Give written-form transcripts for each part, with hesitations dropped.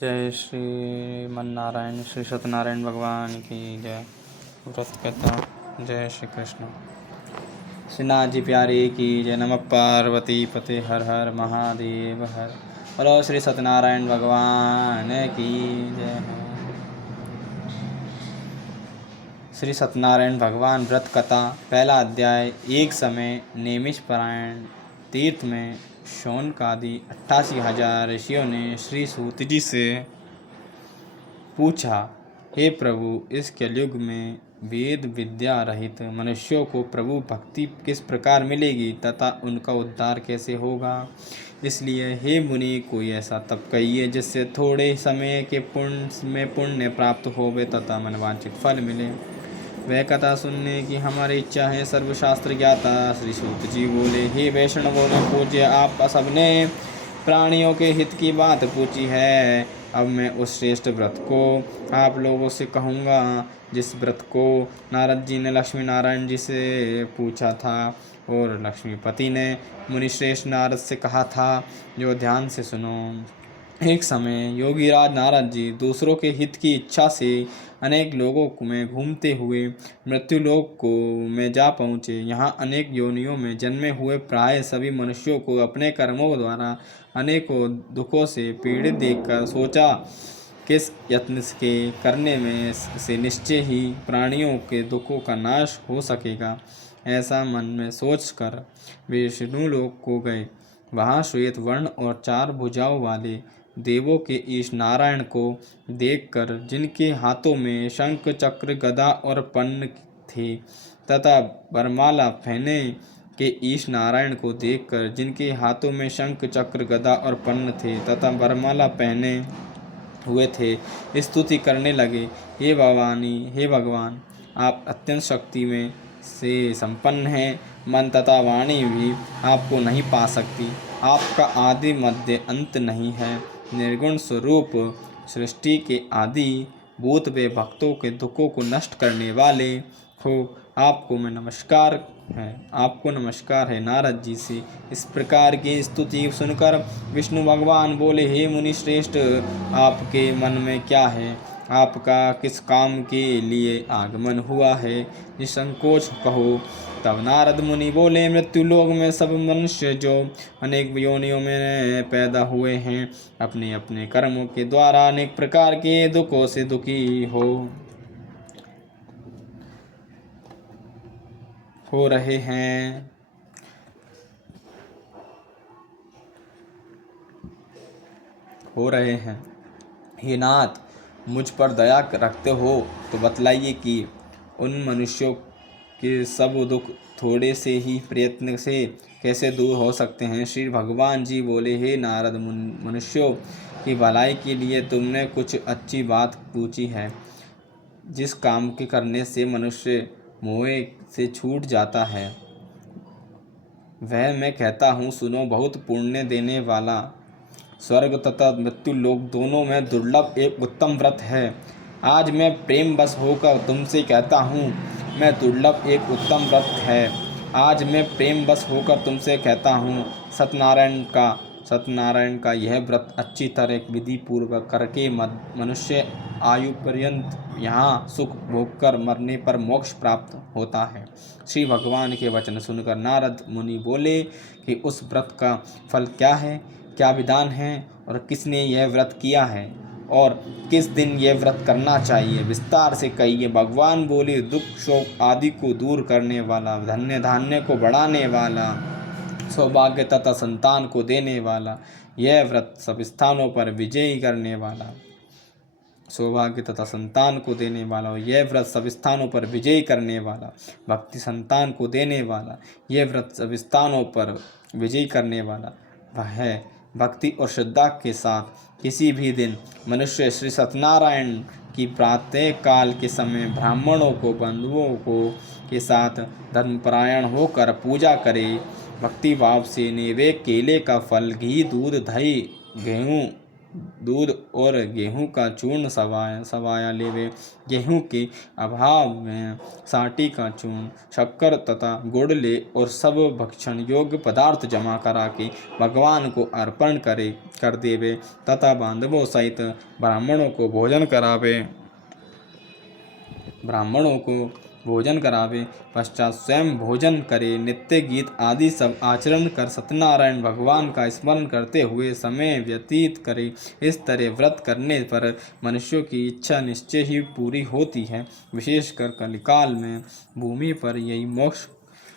जय श्रीमन नारायण। श्री सत्यनारायण भगवान की जय। व्रत कथा। जय श्री कृष्ण। श्रीनाथ जी प्यारे की जय। नमः पार्वती पते हर हर महादेव हर। बोलो श्री सत्यनारायण भगवान की जय। श्री सत्यनारायण भगवान व्रत कथा। पहला अध्याय। एक समय नेमिषपरायण तीर्थ में शौनकादि 88,000 ऋषियों ने श्री सूत जी से पूछा, हे प्रभु, इस कलयुग में वेद विद्या रहित मनुष्यों को प्रभु भक्ति किस प्रकार मिलेगी तथा उनका उद्धार कैसे होगा। इसलिए हे मुनि, कोई ऐसा तप कहिए जिससे थोड़े समय के पुण्य प्राप्त होवे तथा मनवांछित फल मिले। वह कथा सुनने की हमारी इच्छा है। सर्वशास्त्र ज्ञाता श्री सूत जी बोले, हे वैष्णवों ने पूज्य, आप सबने प्राणियों के हित की बात पूछी है। अब मैं उस श्रेष्ठ व्रत को आप लोगों से कहूँगा जिस व्रत को नारद जी ने लक्ष्मी नारायण जी से पूछा था और लक्ष्मीपति ने मुनिश्रेष्ठ नारद से कहा था, जो ध्यान से सुनो। एक समय योगीराज नारद जी दूसरों के हित की इच्छा से अनेक लोगों में घूमते हुए मृत्युलोक को में जा पहुँचे। यहाँ अनेक योनियों में जन्मे हुए प्राय सभी मनुष्यों को अपने कर्मों द्वारा अनेकों दुखों से पीड़ित देखकर सोचा, किस यत्न के करने में से निश्चय ही प्राणियों के दुखों का नाश हो सकेगा। ऐसा मन में सोचकर वे विष्णुलोक को गए। वहाँ श्वेत वर्ण और 4 भुजाओं वाले देवों के ईश नारायण को देखकर, जिनके हाथों में शंख चक्र गदा और पन्न थे, तथा वरमाला पहने के ईश नारायण को देखकर, जिनके हाथों में शंख चक्र गदा और पन्न थे तथा वरमाला पहने हुए थे, स्तुति करने लगे। हे भवानी, हे भगवान, आप अत्यंत शक्ति में से संपन्न हैं। मन तथा वाणी भी आपको नहीं पा सकती। आपका आदि मध्य अंत नहीं है। निर्गुण स्वरूप सृष्टि के आदि भूत वे भक्तों के दुखों को नष्ट करने वाले हो। आपको नमस्कार है। नारद जी से इस प्रकार की स्तुति सुनकर विष्णु भगवान बोले, हे मुनि श्रेष्ठ, आपके मन में क्या है? आपका किस काम के लिए आगमन हुआ है? निसंकोच कहो। तब नारद मुनि बोले, मृत्युलोक में सब मनुष्य जो अनेक योनियों में पैदा हुए हैं, अपने अपने कर्मों के द्वारा अनेक प्रकार के दुखों से दुखी हो रहे हैं। हे नाथ, मुझ पर दया रखते हो तो बतलाइए कि उन मनुष्यों के सब दुख थोड़े से ही प्रयत्न से कैसे दूर हो सकते हैं। श्री भगवान जी बोले, हे नारद, मनुष्यों की भलाई के लिए तुमने कुछ अच्छी बात पूछी है। जिस काम के करने से मनुष्य मोह से छूट जाता है, वह मैं कहता हूँ, सुनो। बहुत पुण्य देने वाला, स्वर्ग तथा मृत्यु लोक दोनों में दुर्लभ एक उत्तम व्रत है। आज मैं प्रेम बस होकर तुमसे कहता हूँ, मैं दुर्लभ एक उत्तम व्रत है। आज मैं प्रेम बस होकर तुमसे कहता हूँ, सत्यनारायण का यह व्रत अच्छी तरह विधि पूर्वक करके मनुष्य आयु पर्यंत यहाँ सुख भोगकर मरने पर मोक्ष प्राप्त होता है। श्री भगवान के वचन सुनकर नारद मुनि बोले कि उस व्रत का फल क्या है, क्या विधान है और किसने यह व्रत किया है और किस दिन यह व्रत करना चाहिए, विस्तार से कहिए। भगवान बोले, दुख शोक आदि को दूर करने वाला, धन्य धान्य को बढ़ाने वाला, सौभाग्य तथा संतान को देने वाला, यह व्रत सब स्थानों पर विजयी करने वाला, सौभाग्य तथा संतान को देने वाला, यह व्रत सब स्थानों पर विजयी करने वाला, भक्ति संतान को देने वाला, यह व्रत सब स्थानों पर विजयी करने वाला वह है। भक्ति और श्रद्धा के साथ किसी भी दिन मनुष्य श्री सत्यनारायण की प्रातः काल के समय ब्राह्मणों को, बंधुओं को के साथ धर्मपरायण होकर पूजा करे। भक्ति भाव से नैवेद्य केले का फल, घी, दूध, दही, गेहूँ, दूध और गेहूं का चूर्ण सवाया लेवे। गेहूं के अभाव में साटी का चूर्ण, शक्कर तथा गुड़ ले और सब भक्षण योग्य पदार्थ जमा करा के भगवान को अर्पण कर देवे तथा बांधवों सहित ब्राह्मणों को भोजन करावे। पश्चात स्वयं भोजन करे, नित्य गीत आदि सब आचरण कर सत्यनारायण भगवान का स्मरण करते हुए समय व्यतीत करे। इस तरह व्रत करने पर मनुष्यों की इच्छा निश्चय ही पूरी होती है। विशेषकर कलिकाल में भूमि पर यही मोक्ष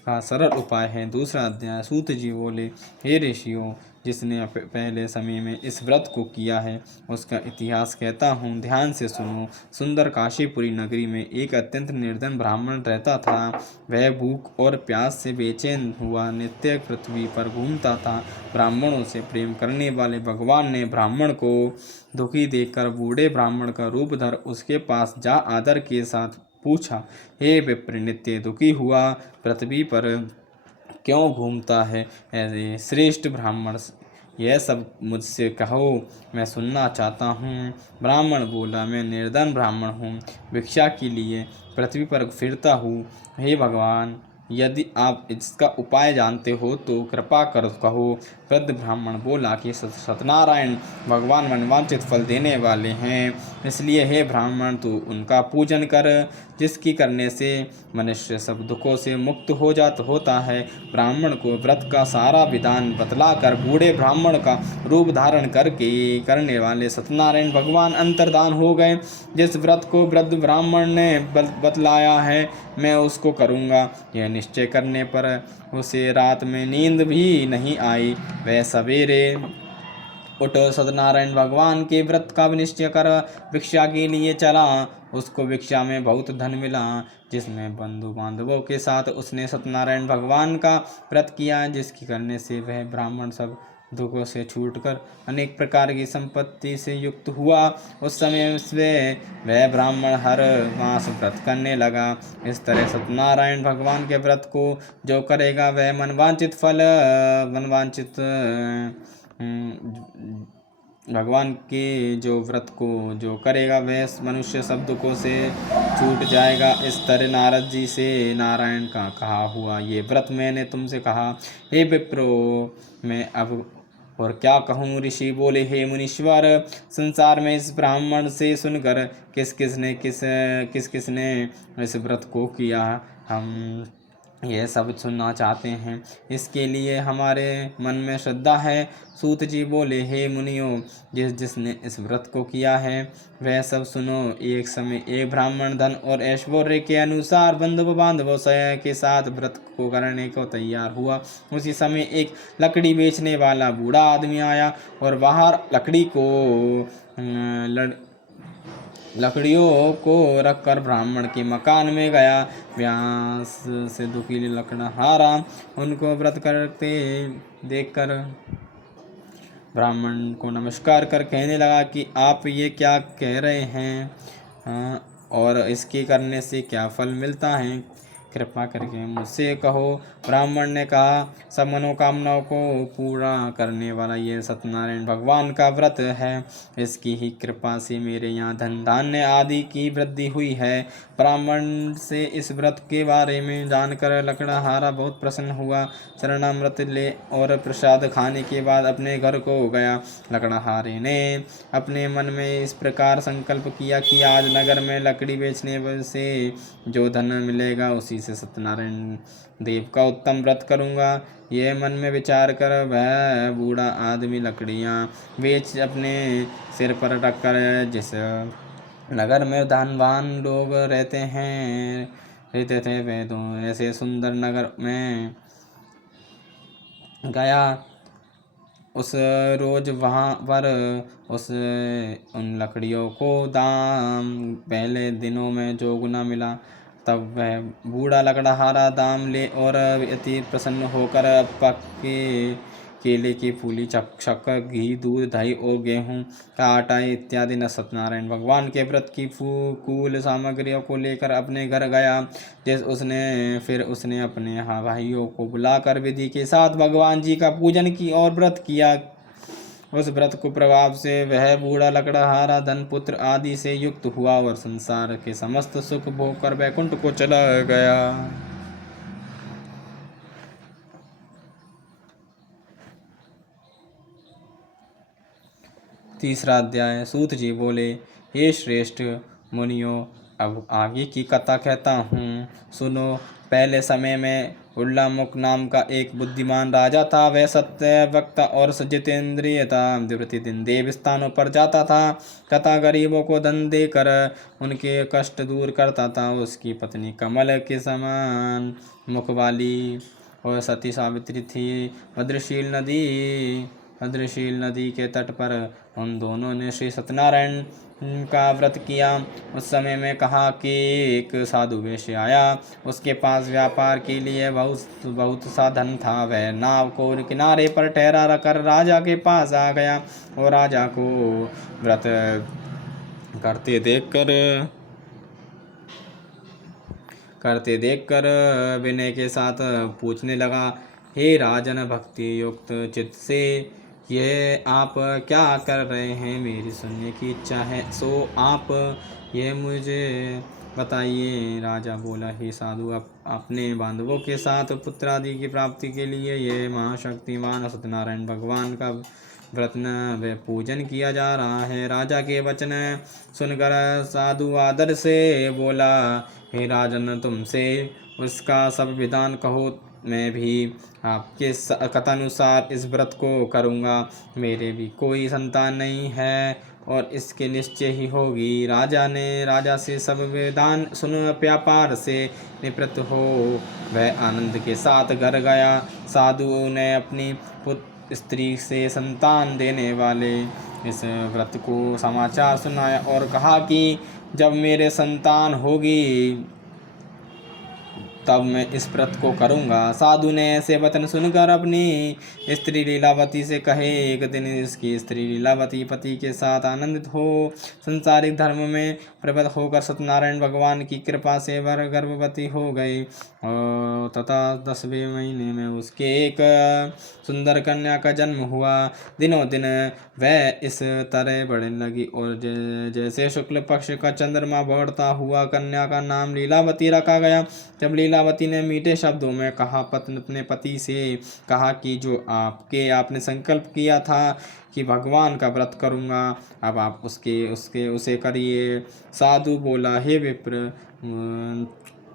का सरल उपाय है। दूसरा अध्याय। सूत जी बोले, हे ऋषियों, जिसने पहले समय में इस व्रत को किया है उसका इतिहास कहता हूँ, ध्यान से सुनो। सुंदर काशीपुरी नगरी में एक अत्यंत निर्धन ब्राह्मण रहता था। वह भूख और प्यास से बेचैन हुआ नित्य पृथ्वी पर घूमता था। ब्राह्मणों से प्रेम करने वाले भगवान ने ब्राह्मण को दुखी देखकर बूढ़े ब्राह्मण का रूप धर उसके पास जा आदर के साथ पूछा, हे विप्र, नित्य दुखी हुआ पृथ्वी पर क्यों घूमता है? ऐसे श्रेष्ठ ब्राह्मण, यह सब मुझसे कहो, मैं सुनना चाहता हूँ। ब्राह्मण बोला, मैं निर्धन ब्राह्मण हूँ, भिक्षा के लिए पृथ्वी पर फिरता हूँ। हे भगवान, यदि आप इसका उपाय जानते हो तो कृपा कर कहो। वृद्ध ब्राह्मण बोला कि सत्यनारायण भगवान मनवांचित फल देने वाले हैं, इसलिए हे ब्राह्मण तू उनका पूजन कर, जिसकी करने से मनुष्य सब दुखों से मुक्त होता है। ब्राह्मण को व्रत का सारा विधान बतलाकर बूढ़े ब्राह्मण का रूप धारण करने वाले सत्यनारायण भगवान अंतर्धान हो गए। जिस व्रत को वृद्ध ब्राह्मण ने बतलाया है मैं उसको करूँगा। यह निश्चय करने पर उसे रात में नींद भी नहीं आई। वह सवेरे उठ सत्यनारायण भगवान के व्रत का निश्चय कर भिक्षा के लिए चला। उसको भिक्षा में बहुत धन मिला, जिसमें बंधु बांधवों के साथ उसने सत्यनारायण भगवान का व्रत किया, जिसकी करने से वह ब्राह्मण सब दुखों से छूटकर अनेक प्रकार की संपत्ति से युक्त हुआ। उस समय से वह ब्राह्मण हर मास व्रत करने लगा। इस तरह सत्यनारायण भगवान के व्रत को जो करेगा वह भगवान के जो व्रत को जो करेगा वह मनुष्य सब दुखों से छूट जाएगा। इस तरह नारद जी से नारायण का कहा हुआ ये व्रत मैंने तुमसे कहा। हे विप्रो, मैं अब और क्या कहूँ? ऋषि बोले, हे मुनीश्वर, संसार में इस ब्राह्मण से सुनकर किस किसने इस व्रत को किया, हम यह सब सुनना चाहते हैं। इसके लिए हमारे मन में श्रद्धा है। सूत जी बोले, हे मुनियों, जिसने इस व्रत को किया है वह सब सुनो। एक समय एक ब्राह्मण धन और ऐश्वर्य के अनुसार बंधु बांधवों के साथ व्रत को करने को तैयार हुआ। उसी समय एक लकड़ी बेचने वाला बूढ़ा आदमी आया और बाहर लकड़ियों को रखकर ब्राह्मण के मकान में गया। व्यास से दुखी लकड़हारा उनको व्रत करते देखकर ब्राह्मण को नमस्कार कर कहने लगा कि आप ये क्या कह रहे हैं और इसके करने से क्या फल मिलता है, कृपा करके मुझसे कहो। ब्राह्मण ने कहा, सब मनोकामनाओं को पूरा करने वाला ये सत्यनारायण भगवान का व्रत है। इसकी ही कृपा से मेरे यहाँ धन धान्य आदि की वृद्धि हुई है। ब्राह्मण से इस व्रत के बारे में जानकर लकड़हारा बहुत प्रसन्न हुआ। शरणामृत ले और प्रसाद खाने के बाद अपने घर को गया। लकड़हारे ने अपने मन में इस प्रकार संकल्प किया कि आज नगर में लकड़ी बेचने से जो धन मिलेगा उसी से सत्यनारायण देव का उत्तम व्रत करूँगा। यह मन में विचार कर वह बूढ़ा आदमी लकड़ियाँ बेच अपने सिर पर रखकर जिस नगर में धनवान लोग रहते थे वह तो ऐसे सुंदर नगर में गया। उस रोज वहाँ पर उन लकड़ियों को दाम पहले दिनों में जो गुना मिला, तब वह बूढ़ा लकड़हारा दाम ले और अति प्रसन्न होकर पक्के केले की फूली, शक्कर, घी, दूध, दही और गेहूं का आटा इत्यादि न सत्यनारायण भगवान के व्रत की फूल सामग्रियों को लेकर अपने घर गया। फिर उसने अपने भाइयों को बुलाकर विधि के साथ भगवान जी का पूजन की और व्रत किया। उस व्रत को प्रभाव से वह बूढ़ा लकड़हारा धन पुत्र आदि से युक्त हुआ और संसार के समस्त सुख भोग कर वैकुंठ को चला गया। तीसरा अध्याय। सूत जी बोले, हे श्रेष्ठ मुनियों, अब आगे की कथा कहता हूँ, सुनो। पहले समय में उल्लामुख नाम का एक बुद्धिमान राजा था। वह सत्य वक्ता और जितेंद्रिय था। प्रतिदिन देव स्थानों पर जाता था तथा गरीबों को धन देकर उनके कष्ट दूर करता था। उसकी पत्नी कमल के समान मुख वाली और सती सावित्री थी। भद्रशील नदी के तट पर उन दोनों ने श्री सत्यनारायण का व्रत किया। उस समय में कहा कि एक साधु वैश्य आया। उसके पास व्यापार के लिए बहुत सा धन था। वह नाव को किनारे पर ठहरा कर राजा के पास आ गया और राजा को व्रत करते देखकर विनय के साथ पूछने लगा, हे राजन, भक्ति युक्त चित्त से यह आप क्या कर रहे हैं? मेरी सुनने की इच्छा है, सो आप यह मुझे बताइए। राजा बोला, हे साधु, अपने बांधवों के साथ पुत्र आदि की प्राप्ति के लिए यह महाशक्तिमान सत्यनारायण भगवान का व्रत व पूजन किया जा रहा है। राजा के वचन सुनकर साधु आदर से बोला, हे राजन, तुमसे उसका सब विधान कहो, मैं भी आपके कथानुसार इस व्रत को करूँगा। मेरे भी कोई संतान नहीं है और इसके निश्चय ही होगी। राजा से सब विधान सुन व्यापार से निवृत्त हो वह आनंद के साथ घर गया। साधु ने अपनी पुत्र स्त्री से संतान देने वाले इस व्रत को समाचार सुनाया और कहा कि जब मेरे संतान होगी तब मैं इस व्रत को करूँगा। साधु ने ऐसे वचन सुनकर अपनी स्त्री लीलावती से कहे, एक दिन इसकी स्त्री लीलावती पति के साथ आनंदित हो संसारिक धर्म में प्रवृत्त होकर सत्यनारायण भगवान की कृपा से वह गर्भवती हो गई तथा 10वें महीने में उसके एक सुंदर कन्या का जन्म हुआ। दिनों दिन वह इस तरह बढ़ने लगी और जैसे शुक्ल पक्ष का चंद्रमा बढ़ता हुआ कन्या का नाम लीलावती रखा गया। जब लीलावती ने मीठे शब्दों में कहा अपने पति से कहा कि जो आपने संकल्प किया था कि भगवान का व्रत करूँगा, अब आप उसे करिए। साधु बोला, हे विप्र,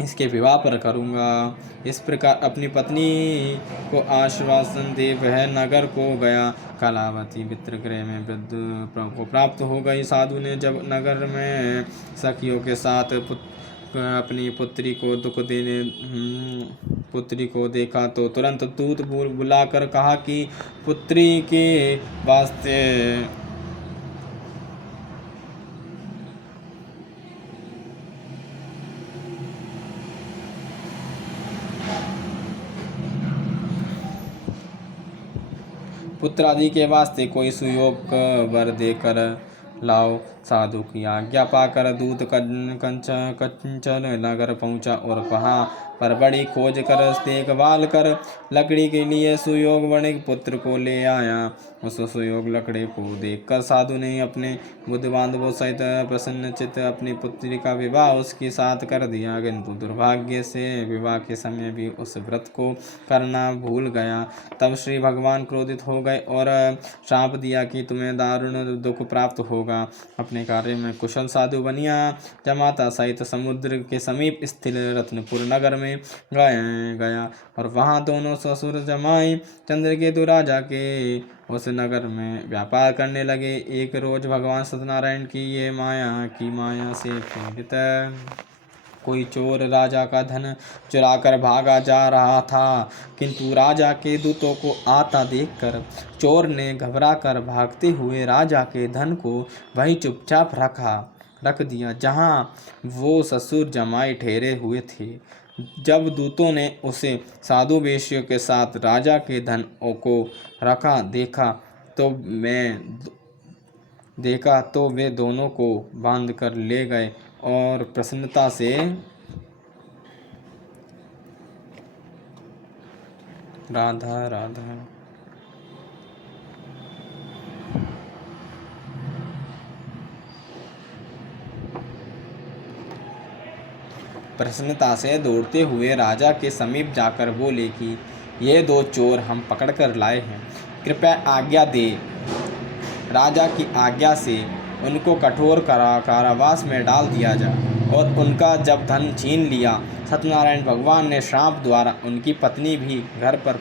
इसके विवाह पर करूँगा। इस प्रकार अपनी पत्नी को आश्वासन दे वह नगर को गया। कलावती मित्रगृह में वृद्ध को प्राप्त हो गई। साधु ने जब नगर में सखियों के साथ अपनी पुत्री को देखा तो तुरंत दूत बुलाकर कहा कि पुत्री के वास्ते पुत्र आदि के वास्ते कोई सुयोग वर देकर लाओ। साधु की आज्ञा पाकर दूत कंचन नगर पहुंचा और वहां पर बड़ी खोज कर देखभाल कर लकड़ी के लिए सुयोग वणिक पुत्र को ले आया। उस सुयोग लकड़ी को देखकर साधु ने अपने बुद्ध बांधवों सहित प्रसन्नचित्त अपनी पुत्री का विवाह उसके साथ कर दिया, किंतु दुर्भाग्य से विवाह के समय भी उस व्रत को करना भूल गया। तब श्री भगवान क्रोधित हो गए और श्राप दिया कि तुम्हें दारुण दुख प्राप्त होगा। अपने कार्य में कुशल साधु बनिया जमाता सहित समुद्र के समीप स्थित रत्नपुर नगर में गया और वहां दोनों ससुर जमाई चंद्रकेतु राजा के उस नगर में व्यापार करने लगे। एक रोज भगवान सत्यनारायण की माया से प्रेरित कोई चोर राजा का धन चुराकर भागा जा रहा था, किंतु राजा के दूतों को आता देखकर चोर ने घबराकर भागते हुए राजा के धन को वहीं चुपचाप रख दिया जहां वो ससुर जमाई ठहरे हुए थे। जब दूतों ने उसे साधु वेश्यों के साथ राजा के धन को रखा देखा तो वे दोनों को बांध कर ले गए और प्रसन्नता से राधा राधा प्रसन्नता से दौड़ते हुए राजा के समीप जाकर बोले कि ये 2 चोर हम पकड़ कर लाए हैं, कृपया आज्ञा दे। राजा की आज्ञा से उनको कठोर कारावास में डाल दिया जाए और उनका जब धन छीन लिया। सत्यनारायण भगवान ने श्राप द्वारा उनकी पत्नी भी घर पर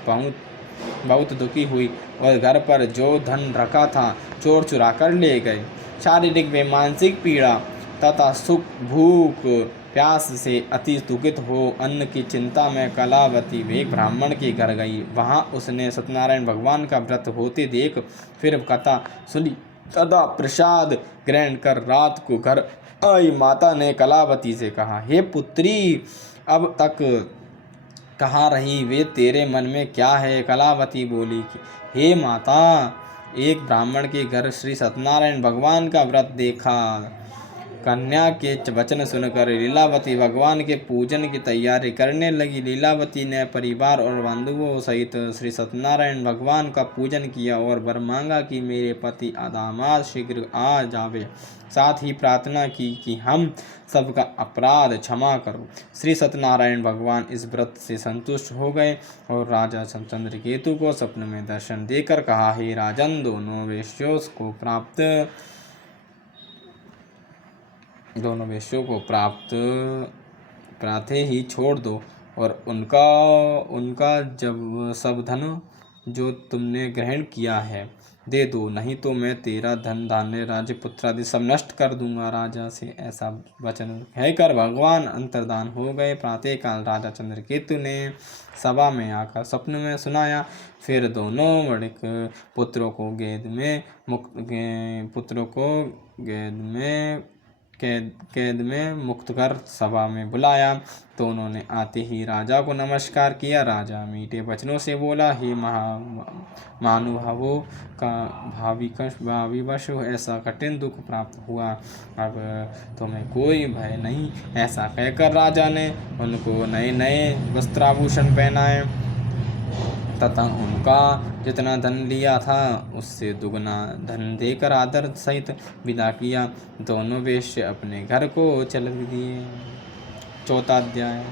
बहुत दुखी हुई और घर पर जो धन रखा था चोर चुरा कर ले गए। शारीरिक व मानसिक पीड़ा तथा सुख भूख प्यास से अति दुखित हो अन्न की चिंता में कलावती एक ब्राह्मण के घर गई। वहाँ उसने सत्यनारायण भगवान का व्रत होते देख फिर कथा सुनी तथा प्रसाद ग्रहण कर रात को घर आई। माता ने कलावती से कहा, हे पुत्री, अब तक कहाँ रही? वे तेरे मन में क्या है? कलावती बोली कि हे माता, एक ब्राह्मण के घर श्री सत्यनारायण भगवान का व्रत देखा। कन्या के वचन सुनकर लीलावती भगवान के पूजन की तैयारी करने लगी। लीलावती ने परिवार और बंधुओं सहित श्री सत्यनारायण भगवान का पूजन किया और वर मांगा कि मेरे पति दामाद शीघ्र आ जावे। साथ ही प्रार्थना की कि हम सबका अपराध क्षमा करो। श्री सत्यनारायण भगवान इस व्रत से संतुष्ट हो गए और राजा चंद्रकेतु को स्वप्न में दर्शन देकर कहा, हे राजन, दोनों वेश्यों को प्रातः ही छोड़ दो और उनका जब सब धन जो तुमने ग्रहण किया है दे दो, नहीं तो मैं तेरा धन धान्य राजपुत्र आदि सब नष्ट कर दूंगा। राजा से ऐसा वचन कहकर भगवान अंतर्धान हो गए। प्रातःकाल राजा चंद्रकेतु ने सभा में आकर स्वप्न में सुनाया। फिर दोनों वणिक पुत्रों को कैद में मुक्त कर सभा में बुलाया। तो उन्होंने आते ही राजा को नमस्कार किया। राजा मीठे वचनों से बोला, हे महानुभावों का भाविवश ऐसा कठिन दुख प्राप्त हुआ, अब तुम्हें कोई भय नहीं। ऐसा कहकर राजा ने उनको नए नए वस्त्राभूषण पहनाए तथा उनका जितना धन लिया था उससे दुगना धन देकर आदर सहित विदा किया। दोनों वेश्य अपने घर को चल दिए। चौथा अध्याय।